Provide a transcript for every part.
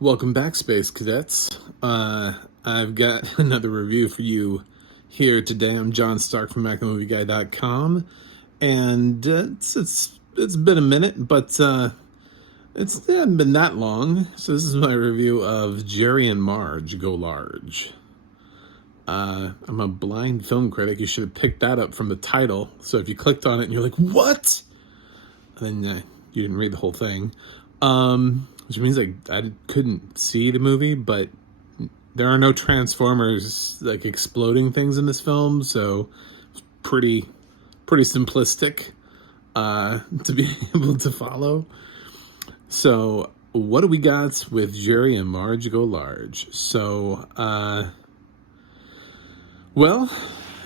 Welcome back, Space Cadets. I've got another review for you here today. I'm John Stark from movieguy.com, and it's been a minute, but it's hasn't been that long. So this is my review of Jerry and Marge Go Large. I'm a blind film critic. You should have picked that up from the title. So if you clicked on it and you're like, "What?" then you didn't read the whole thing. Which means I couldn't see the movie, but there are no Transformers like exploding things in this film, so it's pretty simplistic to be able to follow. So what do we got with Jerry and Marge Go Large? So well,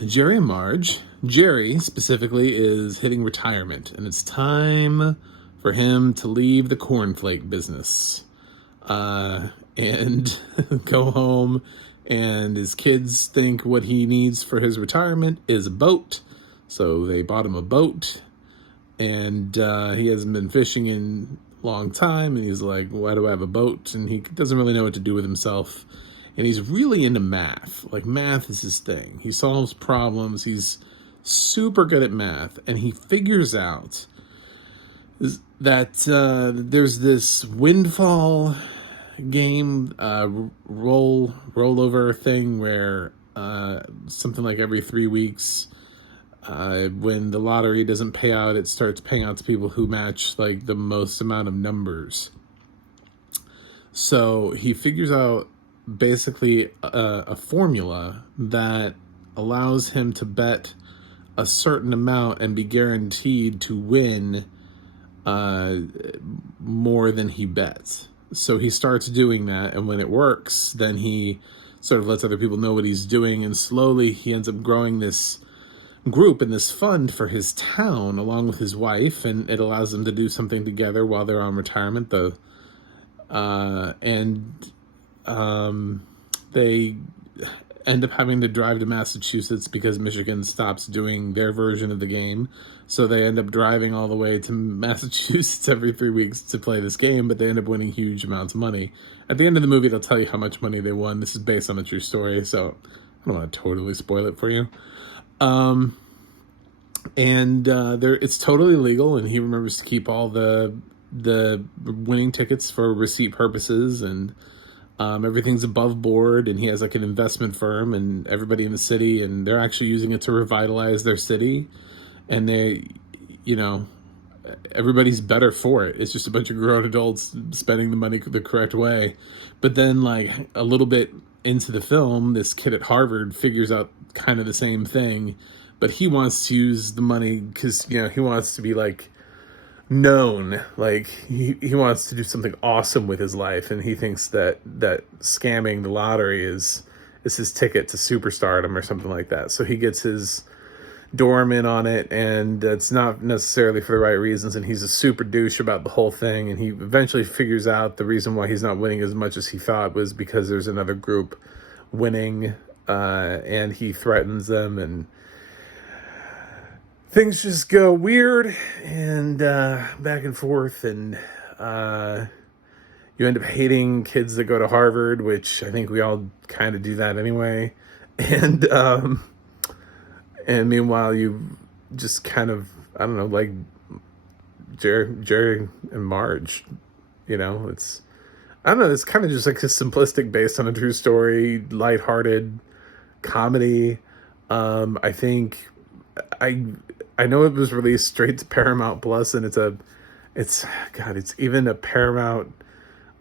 Jerry and Marge. Jerry specifically is hitting retirement, and it's time for him to leave the cornflake business and go home. And his kids think what he needs for his retirement is a boat, so they bought him a boat. And he hasn't been fishing in a long time, and he's like, "Why do I have a boat?" And he doesn't really know what to do with himself. And he's really into math. Like, math is his thing. He solves problems. He's super good at math, and he figures out that there's this windfall game rollover thing where something like every 3 weeks, when the lottery doesn't pay out, it starts paying out to people who match like the most amount of numbers. So he figures out basically a formula that allows him to bet a certain amount and be guaranteed to win more than he bets. So he starts doing that, and when it works, then he sort of lets other people know what he's doing, and slowly he ends up growing this group and this fund for his town along with his wife, and it allows them to do something together while they're on retirement. They end up having to drive to Massachusetts because Michigan stops doing their version of the game. So they end up driving all the way to Massachusetts every 3 weeks to play this game, but they end up winning huge amounts of money. At the end of the movie, they'll tell you how much money they won. This is based on a true story, so I don't want to totally spoil it for you. It's totally legal, and he remembers to keep all the winning tickets for receipt purposes, and everything's above board, and he has like an investment firm and everybody in the city, and they're actually using it to revitalize their city. And everybody's better for it. It's just a bunch of grown adults spending the money the correct way. But then like a little bit into the film, this kid at Harvard figures out kind of the same thing, but he wants to use the money because, he wants to be like known, like he wants to do something awesome with his life, and he thinks that scamming the lottery is his ticket to superstardom or something like that. So he gets his dorm in on it, and it's not necessarily for the right reasons, and he's a super douche about the whole thing. And he eventually figures out the reason why he's not winning as much as he thought was because there's another group winning, and he threatens them, and things just go weird and back and forth, and you end up hating kids that go to Harvard, which I think we all kind of do that anyway. And meanwhile, you just kind of, I don't know, like Jerry and Marge, it's, I don't know, it's kind of just like a simplistic, based on a true story, lighthearted comedy. I think I know it was released straight to Paramount Plus, and it's even a Paramount,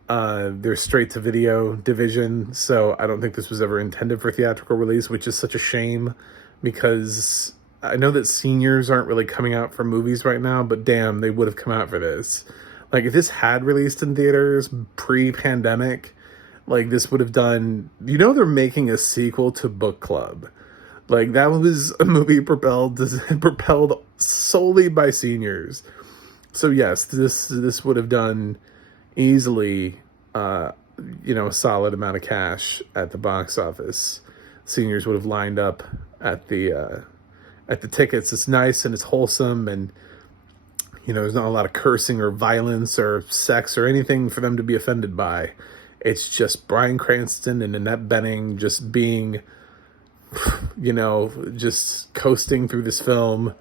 their straight to video division. So I don't think this was ever intended for theatrical release, which is such a shame, because I know that seniors aren't really coming out for movies right now, but damn, they would have come out for this. Like, if this had released in theaters pre-pandemic, like, this would have done, they're making a sequel to Book Club. Like, that was a movie propelled solely by seniors. So yes, this would have done easily, a solid amount of cash at the box office. Seniors would have lined up at the tickets. It's nice and it's wholesome, and there's not a lot of cursing or violence or sex or anything for them to be offended by. It's just Bryan Cranston and Annette Bening just being, just coasting through this film.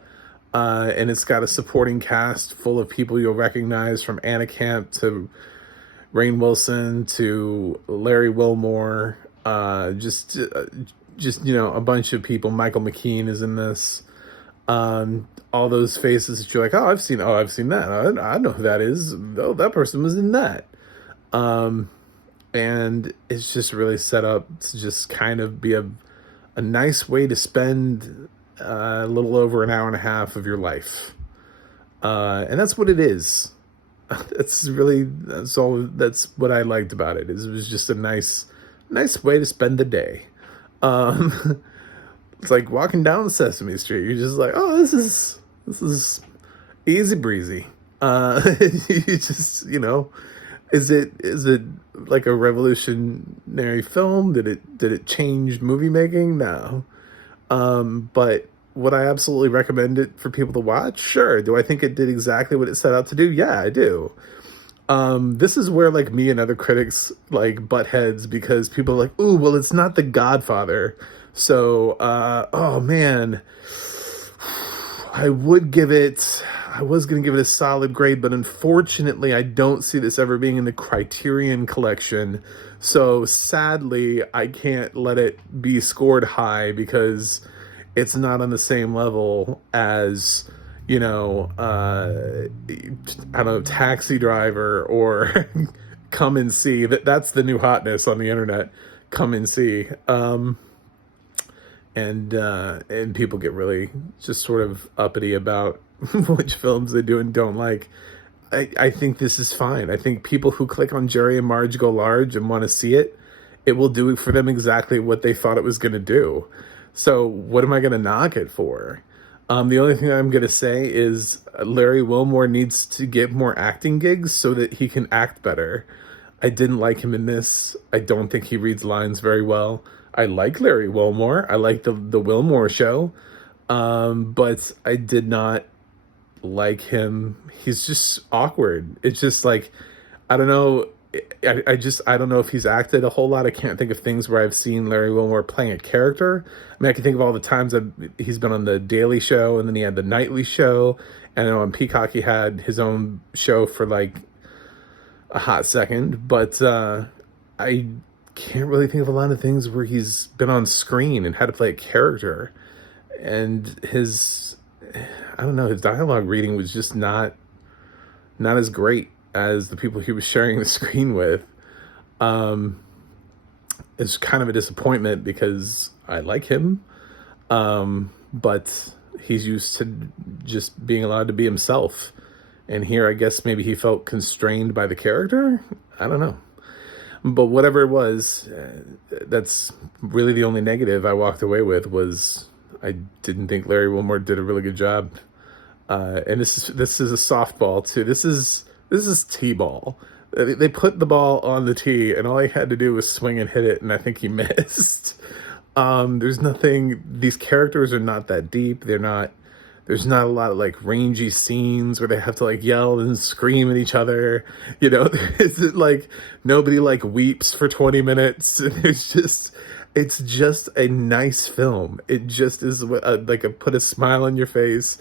And it's got a supporting cast full of people you'll recognize, from Anna Camp to Rainn Wilson to Larry Wilmore. A bunch of people. Michael McKean is in this. All those faces that you're like, I've seen that. I know who that is. Oh, that person was in that. And it's just really set up to just kind of be a nice way to spend a little over an hour and a half of your life. And that's what it is. That's what I liked about it. It was just a nice way to spend the day. It's like walking down Sesame Street. You're just like, oh, this is easy breezy. You just, is it like a revolutionary film? Did it change movie making? No. But would I absolutely recommend it for people to watch? Sure. Do I think it did exactly what it set out to do? Yeah, I do. This is where like me and other critics like butt heads, because people are like, ooh, well, it's not The Godfather. So, oh man, I was going to give it a solid grade, but unfortunately I don't see this ever being in the Criterion collection. So sadly, I can't let it be scored high because it's not on the same level as, I don't know, Taxi Driver or Come and See. That's the new hotness on the internet. Come and See. And people get really just sort of uppity about which films they do and don't like. I think this is fine. I think people who click on Jerry and Marge Go Large and want to see it, it will do for them exactly what they thought it was going to do. So what am I going to knock it for? The only thing I'm going to say is Larry Wilmore needs to get more acting gigs so that he can act better. I didn't like him in this. I don't think he reads lines very well. I like Larry Wilmore. I like the Wilmore Show. But I did not like him. He's just awkward. It's just like, I don't know. I don't know if he's acted a whole lot. I can't think of things where I've seen Larry Wilmore playing a character. I mean, I can think of all the times that he's been on the Daily Show, and then he had the Nightly Show, and then on Peacock he had his own show for like a hot second. But I can't really think of a lot of things where he's been on screen and had to play a character. And his dialogue reading was just not as great as the people he was sharing the screen with. It's kind of a disappointment because I like him. But he's used to just being allowed to be himself. And here, I guess maybe he felt constrained by the character. I don't know. But whatever it was, that's really the only negative I walked away with, was I didn't think Larry Wilmore did a really good job. And this is a softball too. This is t-ball. They put the ball on the tee, and all he had to do was swing and hit it, and I think he missed. There's nothing. These characters are not that deep. There's not a lot of like rangy scenes where they have to like yell and scream at each other. It's like nobody like weeps for 20 minutes. It's just a nice film. It just is like put a smile on your face.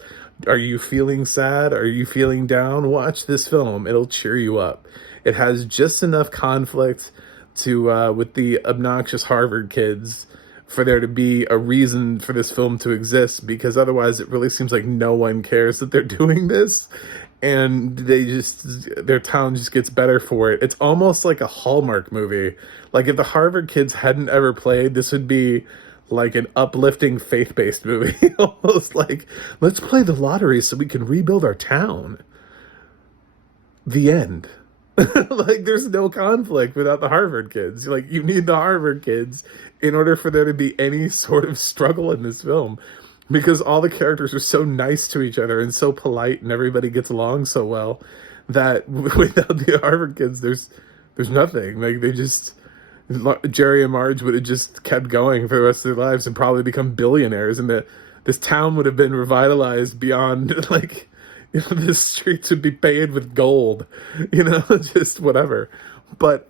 Are you feeling sad? Are you feeling down? Watch this film. It'll cheer you up. It has just enough conflict to with the obnoxious Harvard kids for there to be a reason for this film to exist, because otherwise it really seems like no one cares that they're doing this, and their town just gets better for it. It's almost like a Hallmark movie. Like if the Harvard kids hadn't ever played, this would be like an uplifting faith-based movie. Almost like, let's play the lottery so we can rebuild our town. The end. Like there's no conflict without the Harvard kids. Like you need the Harvard kids in order for there to be any sort of struggle in this film, because all the characters are so nice to each other and so polite, and everybody gets along so well, that without the Harvard kids there's nothing. Like Jerry and Marge would have just kept going for the rest of their lives and probably become billionaires, and this town would have been revitalized beyond like, the streets would be paved with gold, just whatever. But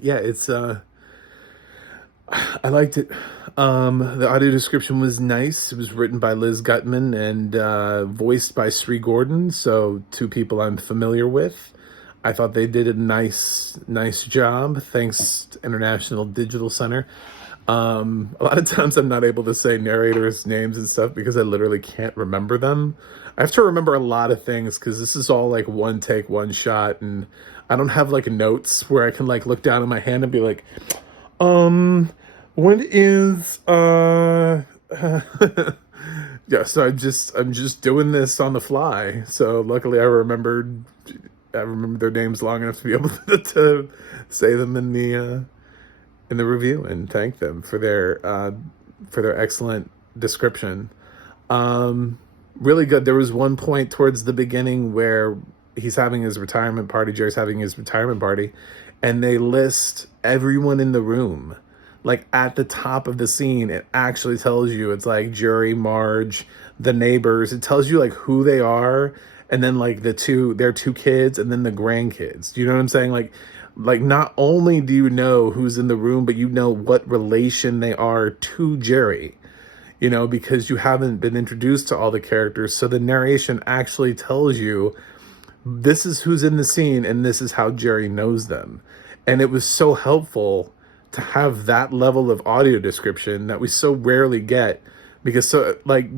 yeah, I liked it. The audio description was nice. It was written by Liz Gutman and voiced by Sri Gordon, so two people I'm familiar with. I thought they did a nice job. Thanks to International Digital Center. A lot of times I'm not able to say narrators' names and stuff because I literally can't remember them. I have to remember a lot of things because this is all like one take, one shot, and I don't have like notes where I can like look down at my hand and be like, what is yeah, so I'm just doing this on the fly. So luckily I remembered their names long enough to be able to say them in the review and thank them for their excellent description. Really good. There was one point towards the beginning where he's having his retirement party, Jerry's having his retirement party, and they list everyone in the room. Like at the top of the scene, it actually tells you it's like Jerry, Marge, the neighbors. It tells you like who they are, and then like their two kids, and then the grandkids. Do you know what I'm saying? Like not only do you know who's in the room, but you know what relation they are to Jerry. You know, because you haven't been introduced to all the characters. So the narration actually tells you this is who's in the scene and this is how Jerry knows them. And it was so helpful to have that level of audio description that we so rarely get, because so like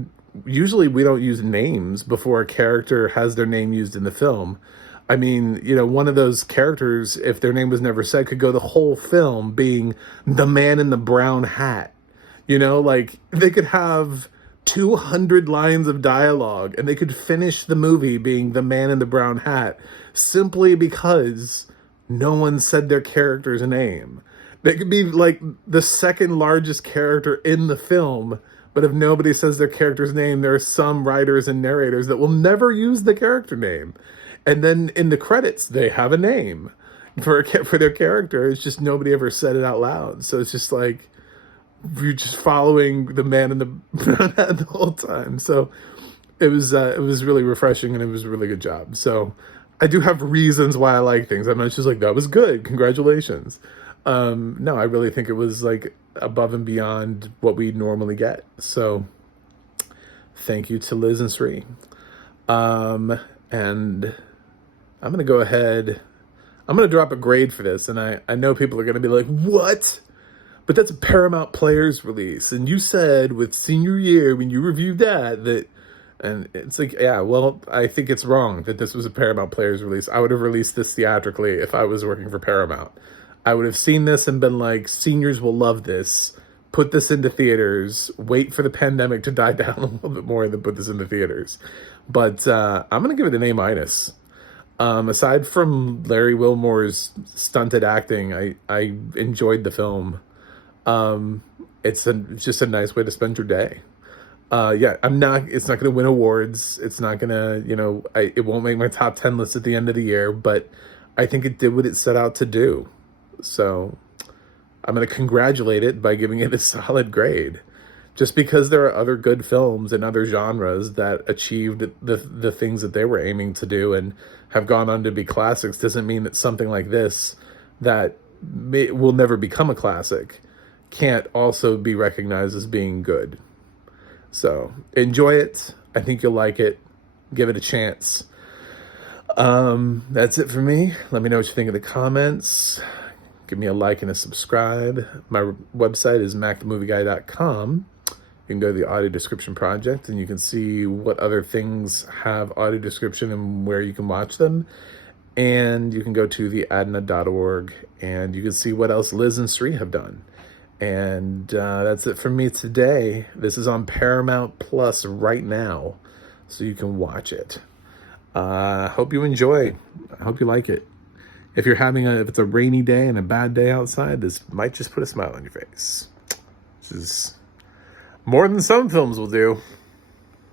usually we don't use names before a character has their name used in the film. I mean, you know, one of those characters, if their name was never said, could go the whole film being the man in the brown hat. You know, like they could have 200 lines of dialogue and they could finish the movie being the man in the brown hat simply because no one said their character's name. They could be like the second largest character in the film, but if nobody says their character's name, there are some writers and narrators that will never use the character name. And then in the credits, they have a name for their character. It's just nobody ever said it out loud. So it's just like, you're just following the man in the brown hat the whole time. So it was really refreshing and it was a really good job. So I do have reasons why I like things. I'm not just like, that was good, congratulations. No, I really think it was like above and beyond what we normally get. So thank you to Liz and Sri. And I'm going to go ahead. I'm going to drop a grade for this. And I know people are going to be like, what? But that's a Paramount Players release. And you said with senior year, when you reviewed that, and it's like, yeah, well, I think it's wrong that this was a Paramount Players release. I would have released this theatrically if I was working for Paramount. I would have seen this and been like, seniors will love this. Put this into theaters. Wait for the pandemic to die down a little bit more and then put this into theaters. But I'm going to give it an A-. Aside from Larry Wilmore's stunted acting, I enjoyed the film. It's just a nice way to spend your day. Yeah, it's not going to win awards. It's not going to, it won't make my top 10 list at the end of the year, but I think it did what it set out to do. So I'm going to congratulate it by giving it a solid grade. Just because there are other good films in other genres that achieved the things that they were aiming to do and have gone on to be classics doesn't mean that something like this that will never become a classic can't also be recognized as being good. So enjoy it. I think you'll like it. Give it a chance. That's it for me. Let me know what you think in the comments. Give me a like and a subscribe. My website is macthemovieguy.com. You can go to the audio description project and you can see what other things have audio description and where you can watch them. And you can go to theadna.org and you can see what else Liz and Sri have done. And that's it for me today. This is on Paramount Plus right now, so you can watch it. Hope you enjoy. I hope you like it. If it's a rainy day and a bad day outside, this might just put a smile on your face, which is more than some films will do.